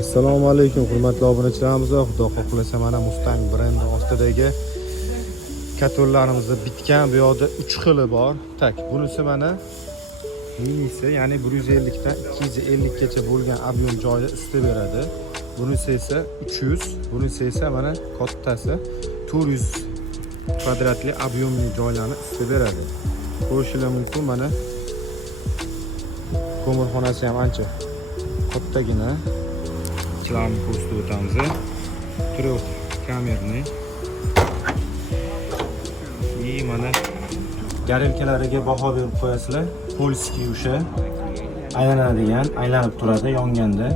Assalomu alaykum hurmatli obunachilarimiz. Xudo xohlasa mana Mustang brendi ostidagi katollarimizni bitgan bu yoqda 3 xili bor. Tak, bunisi mana minisi, ya'ni 150 dan 250 gacha bo'lgan ob'yom joyda isitib beradi. Bunisi esa 300, bunisi esa mana kattasi 400 kvadratli ob'yomli joylarni isitib beradi. Ko'rishingiz mumkin mana ko'mirxonasi ham ancha kattagina. Chilarni ko'rsatib o'tamiz. Trехкамерный. И mana garelkalariga baho berib qo'yasizlar. Polskiy o'sha aylanadigan, aylanib turadi yonganda.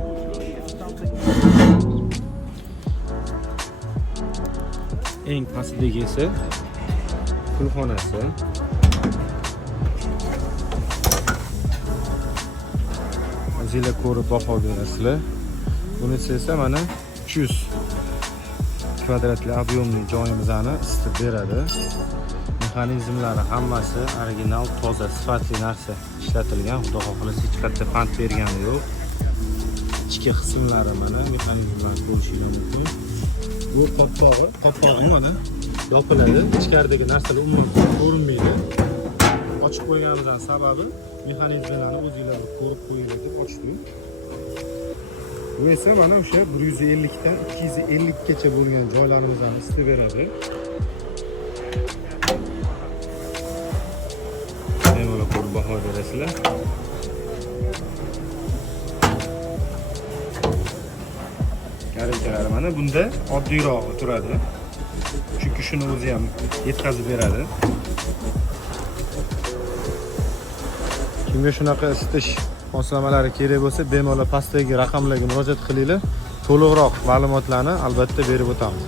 Eng pastdagi esa pulxonasi. O'zingizlar ko'rib baho berasizlar. Bunisi esa mana 300 kvadratli ob'yomli joyimizni isitib beradi. Mexanizmlari hammasi original, toza, sifatli narsa ishlatilgan. Xudo xohlasa hech qanday pand bergani yo'q. Ichki qismlari mana mexanizmlarni ko'rishingiz mumkin. Bu qopqog'i mana yopiladi. Ichkaridagi narsalar umuman ko'rinmaydi. Ochib qo'yganimizdan sababi mexanizmlarni o'zingizlar ko'rib qo'yinglar deb ochdim. Bu esa mana o'sha 150 dan 250 gacha bo'lgan joylarimizni isitib beradi. Bemalol ko'rib baho berasizlar. Garelkalari mana bunda oddiyrog'i turadi. Chunki shuni o'zi ham yetkazib beradi. Kimga shunaqa isitish moslamalari kerak bo'lsa, bemalol pastdagi raqamlarga murojaat qilinglar. To'liqroq ma'lumotlarni albatta berib o'tamiz.